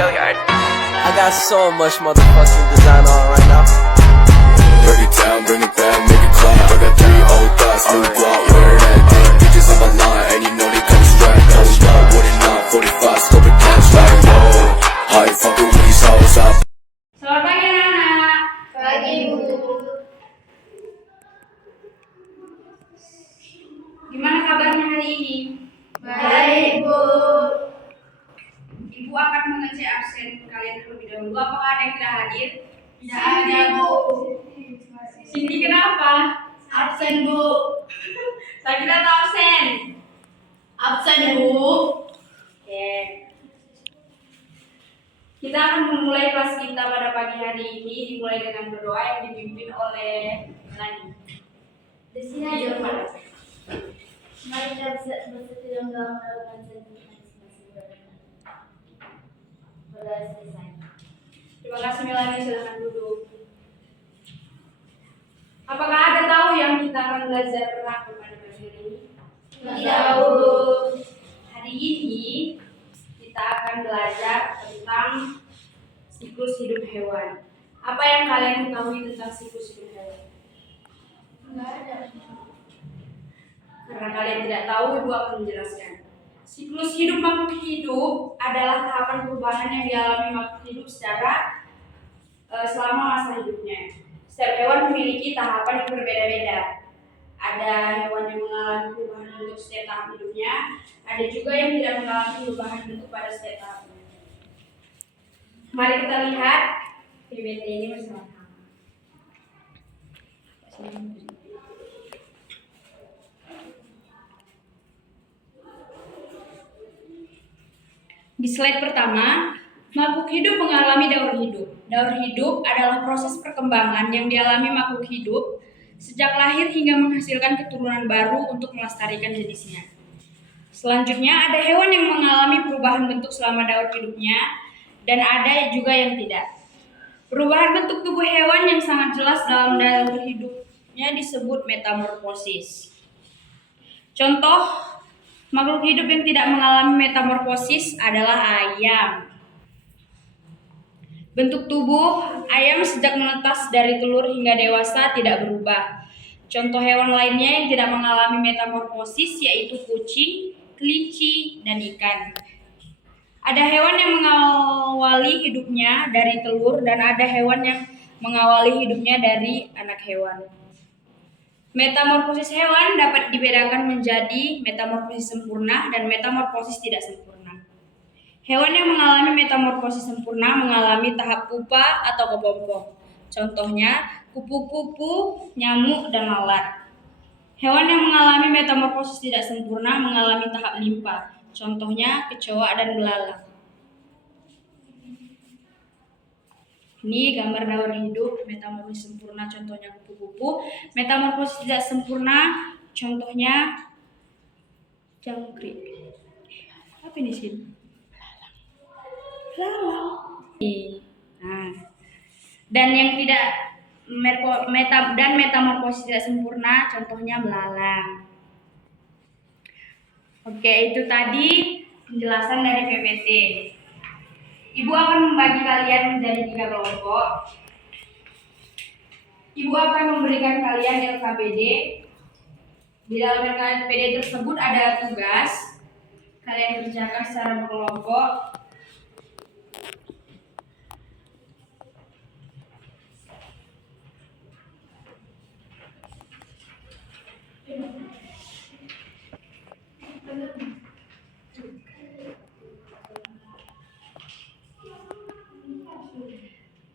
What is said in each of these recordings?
I got so much motherfucking design on right now. Break it down, bring it back, make it clap. I got 3 old thoughts, new guap, wear that thing. Bitches on my line, and you know they come strapped. Hold up, what it not, 45, scope it cash like whoa. How you fucking with these hoes up? Selamat pagi anak-anak. Pagi, Bu. Gimana kabarnya hari ini? Baik, Bu. Ibu akan mengecek absen kalian terlebih dahulu. Apakah ada yang tidak hadir? Tidak ada, Bu. Cindy kenapa? Absen, Bu. Saya kira tahu absen. Absen, Bu. Oke. Kita akan memulai kelas kita pada pagi hari ini dimulai dengan berdoa yang dipimpin oleh Nani. Di sini aja, Pak. Mari kita bersedia dalam melakukan masing-masing pada selesai. Terima kasih Melani, silakan duduk. Apakah ada tahu yang kita akan belajar pada pagi hari ini? Tidak, Bu. Hari ini kita akan belajar tentang siklus hidup hewan. Apa yang kalian ketahui tentang siklus hidup hewan? Enggak ada. Karena kalian tidak tahu, Ibu akan menjelaskan. Siklus hidup makhluk hidup adalah tahapan perubahan yang dialami makhluk hidup secara selama masa hidupnya. Setiap hewan memiliki tahapan yang berbeda-beda. Ada hewan yang mengalami perubahan bentuk setiap tahap hidupnya, ada juga yang tidak mengalami perubahan bentuk pada setiap tahapnya. Mari kita lihat PPT ini bersama-sama. Di slide pertama, makhluk hidup mengalami daur hidup. Daur hidup adalah proses perkembangan yang dialami makhluk hidup sejak lahir hingga menghasilkan keturunan baru untuk melestarikan jenisnya. Selanjutnya, ada hewan yang mengalami perubahan bentuk selama daur hidupnya, dan ada juga yang tidak. Perubahan bentuk tubuh hewan yang sangat jelas dalam daur hidupnya disebut metamorfosis. Contoh makhluk hidup yang tidak mengalami metamorfosis adalah ayam. Bentuk tubuh ayam sejak menetas dari telur hingga dewasa tidak berubah. Contoh hewan lainnya yang tidak mengalami metamorfosis yaitu kucing, kelinci, dan ikan. Ada hewan yang mengawali hidupnya dari telur dan ada hewan yang mengawali hidupnya dari anak hewan. Metamorfosis hewan dapat dibedakan menjadi metamorfosis sempurna dan metamorfosis tidak sempurna. Hewan yang mengalami metamorfosis sempurna mengalami tahap pupa atau kepompong. Contohnya kupu-kupu, nyamuk, dan lalat. Hewan yang mengalami metamorfosis tidak sempurna mengalami tahap limpa. Contohnya kecoa dan belalang. Ini gambar daur hidup, metamorfosis sempurna contohnya kupu-kupu, metamorfosis tidak sempurna contohnya jangkrik. Apa ini sih? Belalang. Nah. Dan yang tidak metamorfosis tidak sempurna contohnya belalang. Oke, itu tadi penjelasan dari PPT. Ibu akan membagi kalian menjadi 3 kelompok. Ibu akan memberikan kalian LKPD. Di dalam LKPD tersebut ada tugas. Kalian kerjakan secara berkelompok.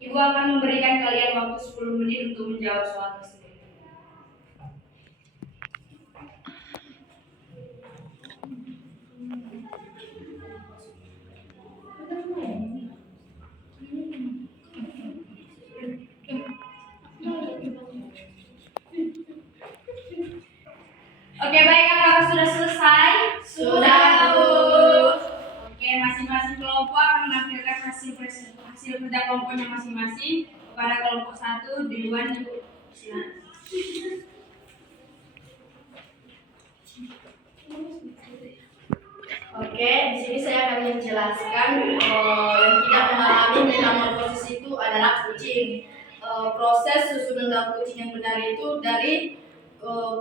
Ibu akan memberikan kalian waktu 10 menit untuk menjawab soal tersebut. Oke, baik, apakah sudah selesai? Sudah, Bu. Oke, masing-masing kelompok akan menampilkan hasil kerja kelompoknya masing-masing kepada kelompok 1 duluan, Ibu. Silakan. Oke, di sini saya akan menjelaskan yang tidak mengalami metamorfosis itu adalah kucing. Proses susunan dalam kucing yang benar itu dari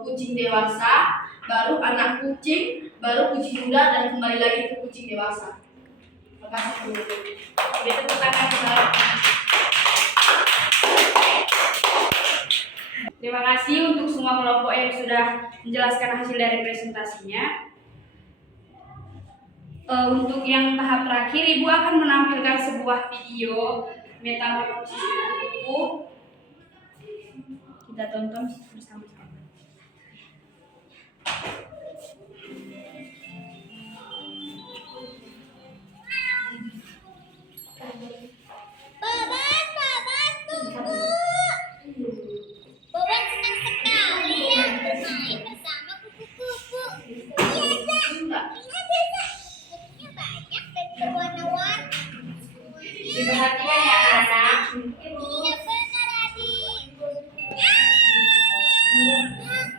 kucing dewasa, baru anak kucing, baru kucing muda, dan kembali lagi ke kucing dewasa. Terima kasih. Oke, tepuk tangan kembali. Terima kasih untuk semua kelompok yang sudah menjelaskan hasil dari presentasinya. Untuk yang tahap terakhir, Ibu akan menampilkan sebuah video metamorfosis kupu-kupu. Kita tonton bersama-sama. Boban senang sekali ya bermain bersama kupu-kupu. Iya, Zak. Lihat ya, Zak. Kupunya banyak dan berwarna-warni. Diperhatikan ya anak-anak. Iya benar, Adik.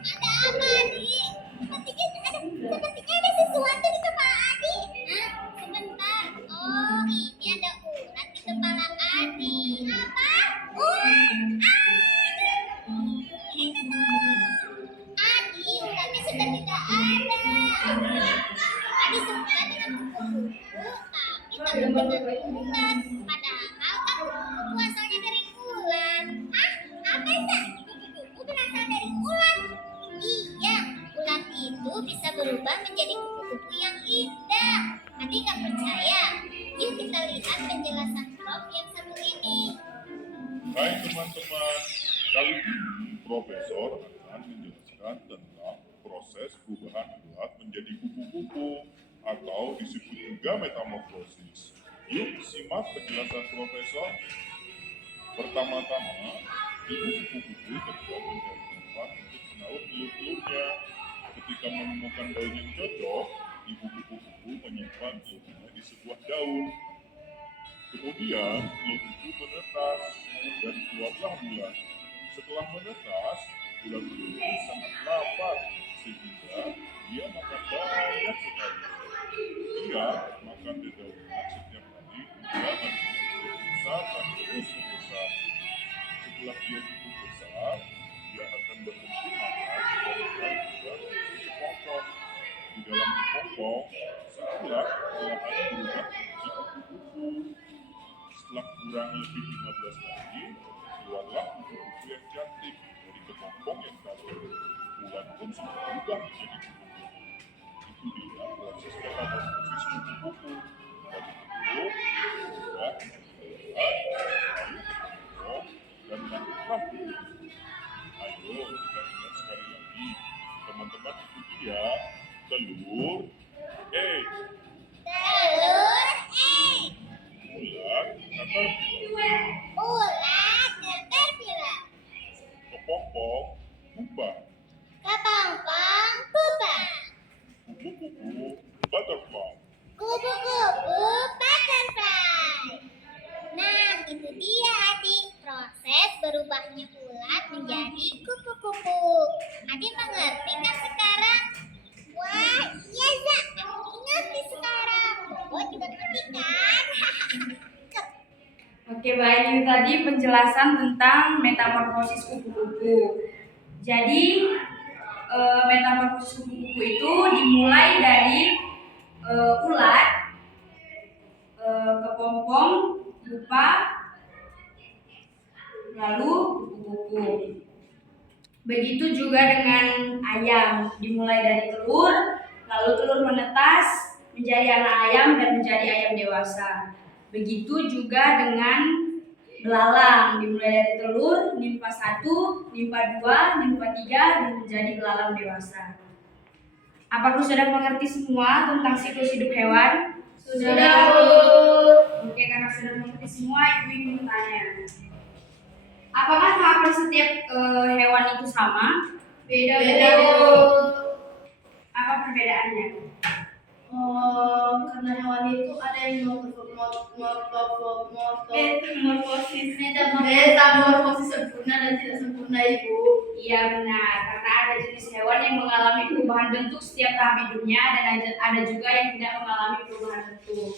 Ada apa, Adik? Sepertinya ada sesuatu di kepala Adik. Sebentar. Oh, ini ada ulat di kepala Adik. Apa? Adi, ulatnya sudah tidak ada. Adi suka dengan kupu-kupu, tapi takut dengan ulat. Padahal kan kupu-kupu asalnya dari ulat. Apa itu? Kupu-kupu berasal dari ulat? Iya, ulat itu bisa berubah menjadi kupu-kupu yang indah. Adi nggak percaya? Yuk kita lihat penjelasan Prof yang satu ini. Hai teman-teman, kali ini Profesor akan menjelaskan tentang proses perubahan ulat menjadi kupu-kupu atau disebut juga metamorfosis. Yuk simak penjelasan Profesor. Pertama-tama, ibu kupu-kupu terbuat mencari tempat untuk menaruh telur-telurnya. Ketika menemukan daun yang cocok, ibu kupu-kupu menyimpan telurnya di sebuah daun. Kemudian telur itu menetas dan keluarlah bulan. Setelah menetas, bulan itu sangat lapar sehingga dia makan banyak sekali. Dia makan dedaunan setiap hari hingga badannya besar dan terus membesar. Setelah dia cukup besar, dia akan berhenti makan dan mulai juga menuju kepompong. Di dalam kepompong, setelah perlahan berubah menjadi kupu-kupu. Setelah kurang lebih 15 hari, keluarlah kupu-kupu yang cantik dari kepompong yang tadi. Ulat pun sudah berubah menjadi kupu-kupu. Itu dia proses metamorfosis kupu-kupu. Dari telur, berubah, lalu kepompong, dan lahirlah kupu-kupu. Ayo kita ingat sekali lagi. Teman-teman itu dia telur, egg. Telur, Ulat, caterpillar. ulat, caterpillar. Kepompong, pupa. Kepompong, pupa. Kupu-kupu, butterfly. Kupu-kupu butterfly. Nah, itu dia Adi, proses berubahnya ulat menjadi kupu-kupu. Adi mengerti kan sekarang? Wah, iya Zak, aku ngerti sekarang. Oh, juga ngerti kan? Oke, baik, itu tadi penjelasan tentang metamorfosis kupu-kupu. Jadi metamorfosis kupu-kupu itu dimulai dari ulat, kepompong, pupa, lalu kupu-kupu. Begitu juga dengan ayam, dimulai dari telur, lalu telur menetas menjadi anak ayam dan menjadi ayam dewasa. Begitu juga dengan belalang, dimulai dari telur, nimpa 1, nimpa 2, nimpa 3, dan menjadi belalang dewasa. Apakah sudah mengerti semua tentang siklus hidup hewan? Sudah, Bu. Oke, karena sudah mengerti semua, Ibu ingin bertanya. Apakah tahapan setiap hewan itu sama? Beda, Bu. Bu. Apa perbedaannya? Karena hewan itu ada yang metamorfosis sempurna dan tidak sempurna, Ibu. Iya benar, karena ada jenis hewan yang mengalami perubahan bentuk setiap tahap hidupnya dan ada juga yang tidak mengalami perubahan bentuk.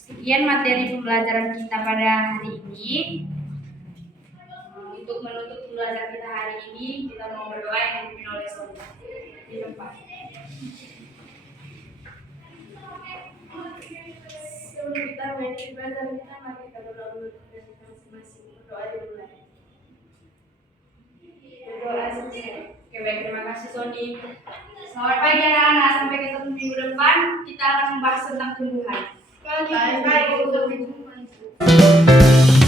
Sekian materi pembelajaran kita pada hari ini. Untuk menutup pembelajaran kita hari ini, kita mau berdoa yang dipimpin oleh Sonia di tempat. Sebelum kita mulai pembelajaran kita, mari kita berdoa dulu dan kita masing-masing berdoa dulu. Berdoa selesai. Oke, baik, terima kasih Sony. Selamat pagi anak-anak, sampai ketemu minggu depan. Kita akan membahas tentang tumbuhan. Bye bye.